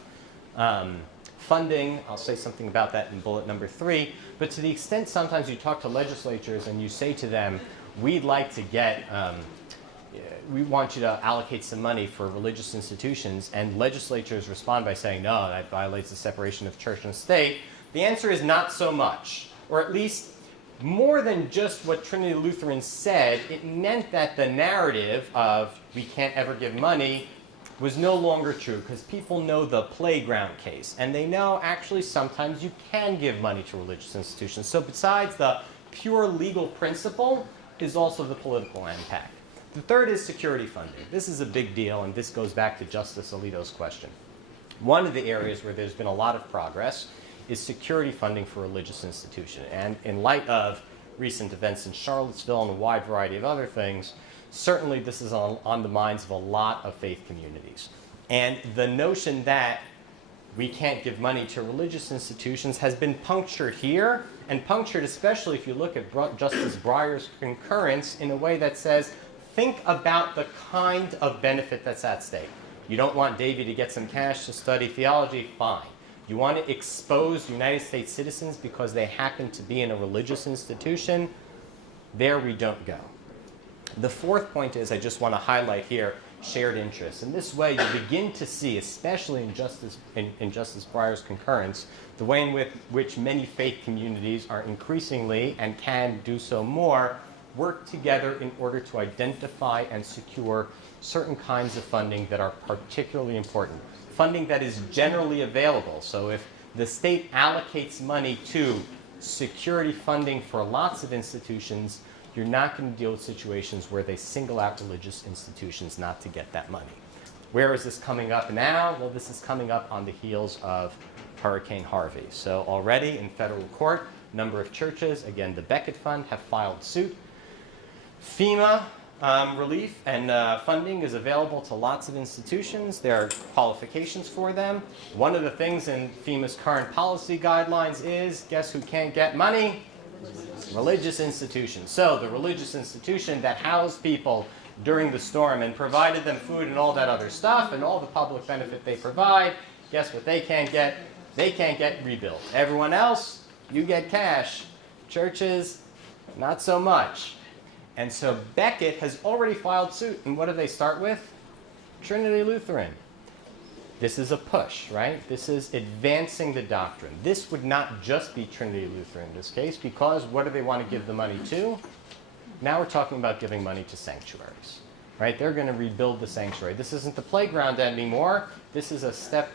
funding. I'll say something about that in bullet number 3. But to the extent sometimes you talk to legislatures and you say to them, we'd like to get, we want you to allocate some money for religious institutions, and legislatures respond by saying, no, that violates the separation of church and state, the answer is not so much. Or at least more than just what Trinity Lutheran said, it meant that the narrative of we can't ever give money was no longer true, because people know the playground case, and they know actually sometimes you can give money to religious institutions. So besides the pure legal principle is also the political impact. The third is security funding. This is a big deal, and this goes back to Justice Alito's question. One of the areas where there's been a lot of progress is security funding for religious institutions. And in light of recent events in Charlottesville and a wide variety of other things, certainly this is on the minds of a lot of faith communities. And the notion that we can't give money to religious institutions has been punctured here, and punctured especially if you look at Justice Breyer's concurrence in a way that says, think about the kind of benefit that's at stake. You don't want Davy to get some cash to study theology? Fine. You want to expose United States citizens because they happen to be in a religious institution? There we don't go. The fourth point is, I just want to highlight here, shared interests. In this way, you begin to see, especially in Justice Breyer's concurrence, the way in which many faith communities are increasingly, and can do so more, work together in order to identify and secure certain kinds of funding that are particularly important. Funding that is generally available. So if the state allocates money to security funding for lots of institutions, you're not going to deal with situations where they single out religious institutions not to get that money. Where is this coming up now? Well, this is coming up on the heels of Hurricane Harvey. So already in federal court, a number of churches, again the Becket Fund, have filed suit. FEMA relief and funding is available to lots of institutions. There are qualifications for them. One of the things in FEMA's current policy guidelines is, guess who can't get money? Religious institutions. So the religious institution that housed people during the storm and provided them food and all that other stuff and all the public benefit they provide, guess what they can't get? They can't get rebuilt. Everyone else, you get cash. Churches, not so much. And so Becket has already filed suit. And what do they start with? Trinity Lutheran. This is a push, right? This is advancing the doctrine. This would not just be Trinity Lutheran in this case, because what do they want to give the money to? Now we're talking about giving money to sanctuaries, right? They're going to rebuild the sanctuary. This isn't the playground anymore. This is a step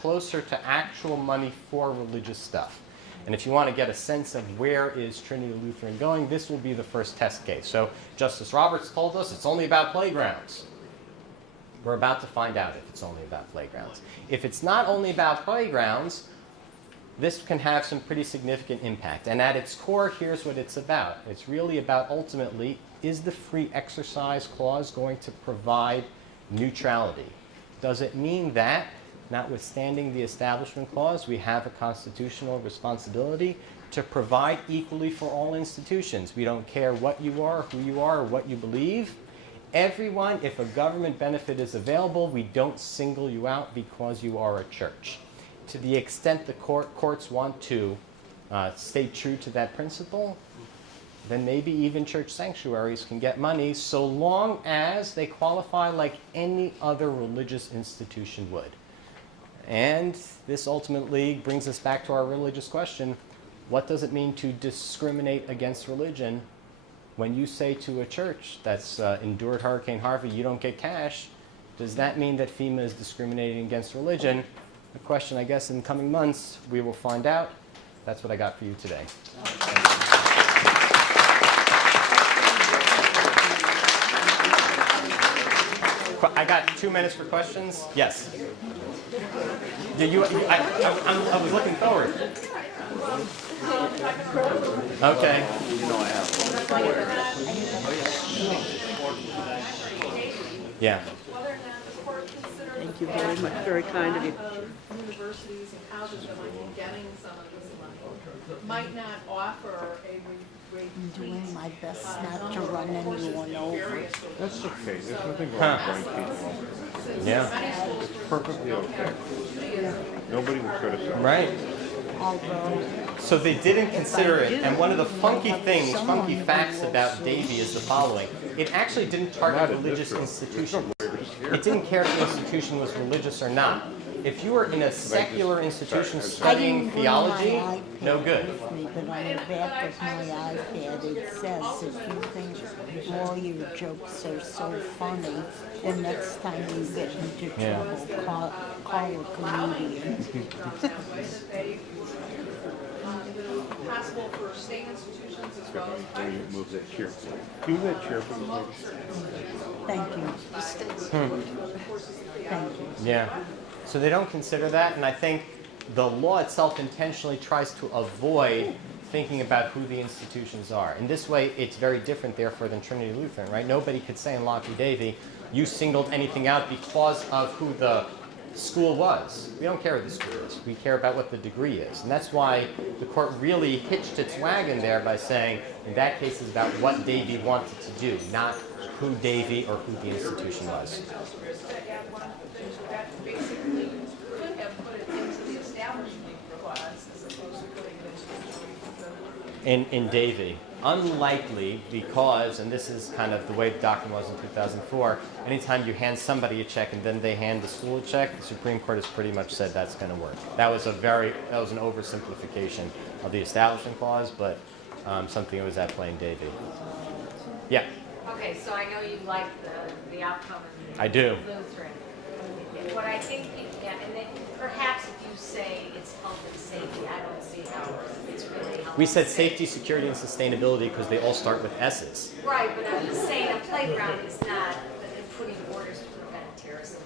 closer to actual money for religious stuff. And if you want to get a sense of where is Trinity Lutheran going, this will be the first test case. So Justice Roberts told us it's only about playgrounds. We're about to find out if it's only about playgrounds. If it's not only about playgrounds, this can have some pretty significant impact. And at its core, here's what it's about. It's really about, ultimately, is the free exercise clause going to provide neutrality? Does it mean that, notwithstanding the Establishment Clause, we have a constitutional responsibility to provide equally for all institutions? We don't care what you are, who you are, or what you believe. Everyone, if a government benefit is available, we don't single you out because you are a church. To the extent the courts want to stay true to that principle, then maybe even church sanctuaries can get money so long as they qualify like any other religious institution would. And this ultimately brings us back to our religious question. What does it mean to discriminate against religion? When you say to a church that's endured Hurricane Harvey, you don't get cash, does that mean that FEMA is discriminating against religion? The question, I guess, in coming months, we will find out. That's what I got for you today. I got 2 minutes for questions. Yes. I was looking forward. Okay. Yeah. Thank you very much. Very kind of you. Universities and colleges that might be getting some of this money might not offer a I'm doing my best not to run anyone over. That's okay. There's nothing wrong with running people over. Yeah. It's perfectly okay. Nobody will criticize. Right. Although, So they didn't consider it, and one of the funky facts about Davie is the following. It actually didn't target religious institutions. It didn't care if the institution was religious or not. If you were in a secular institution studying theology, no good. but on the back of my iPad it says, if you think lawyer jokes are so funny, the next time you get into trouble, call a comedian. possible for state institutions as well as Move that chair. Do that chair for me. Thank you. Thank you. Yeah. So they don't consider that, and I think the law itself intentionally tries to avoid thinking about who the institutions are. In this way, it's very different, therefore, than Trinity Lutheran, right? Nobody could say in Lockheed Davie, you singled anything out because of who the school was. We don't care who the school is. We care about what the degree is. And that's why the court really hitched its wagon there by saying, in that case, it's about what Davie wanted to do, not who Davie or who the institution was. that basically could have put it into the establishment clause as opposed to putting it into In Davie. Unlikely because, and this is kind of the way the doctrine was in 2004, anytime you hand somebody a check and then they hand the school a check, the Supreme Court has pretty much said that's going to work. That was an oversimplification of the Establishment Clause, but something that was at play in Davie. Yeah. Okay, so I know you like the outcome of I do. Lutheran. What I think, and then perhaps if you say it's health and safety, I don't see how it's really health. We said and safety, security, and sustainability because they all start with S's. Right, but I'm just saying a playground is not putting orders to prevent terrorism.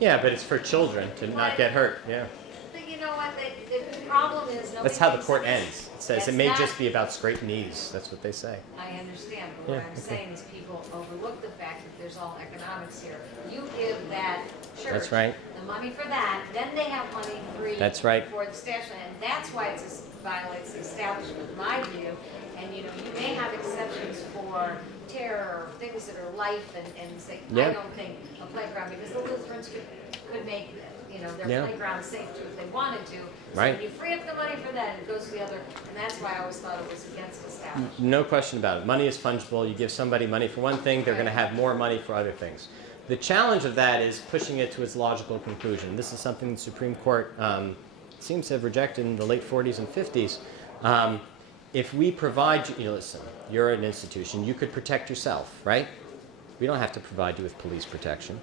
Yeah, but it's for children to not get hurt. Yeah. But you know what? The problem is nobody. That's how the thinks court it's- ends. It says that's it may not- just be about scraped knees. That's what they say. I understand, but what Yeah, I'm okay. saying is people overlook the fact that there's all economics here. You give that church That's right. the money for that, then they have money free That's right. for the establishment, and that's why it violates the establishment, in my view. And, you know, you may have exceptions for terror or things that are life and say, Yeah. I don't think a playground, because the Lutherans could make, you know, their Yeah. playground safe too if they wanted to. So Right. when you free up the money for that, it goes to the other, and that's why I always thought it was against establishment. No question about it. Money is fungible. You give somebody money for one thing, they're going to have more money for other things. The challenge of that is pushing it to its logical conclusion. This is something the Supreme Court seems to have rejected in the late 40s and 50s. If we provide you, know, listen, you're an institution, you could protect yourself, right? We don't have to provide you with police protection.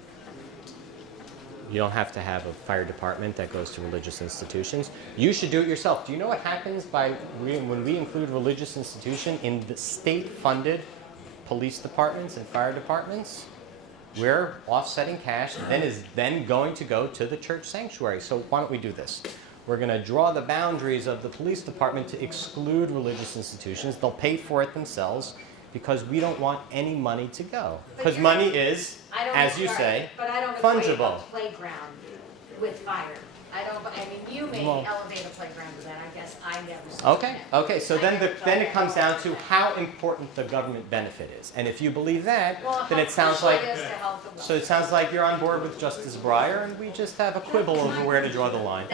You don't have to have a fire department that goes to religious institutions. You should do it yourself. Do you know what happens when we include religious institution in the state-funded police departments and fire departments? We're offsetting cash that is then going to go to the church sanctuary. So why don't we do this? We're going to draw the boundaries of the police department to exclude religious institutions. They'll pay for it themselves because we don't want any money to go. Because money is, as you say, But I don't equate fungible. a playground with fire. I mean, you may elevate a playground to that, I guess I never saw Okay, that. okay. So then it comes down to how important the government benefit is. And if you believe that, Well, then how it sounds crucial like, it is to health and so it sounds like you're on board with Justice Breyer, and we just have a quibble over where to draw the line.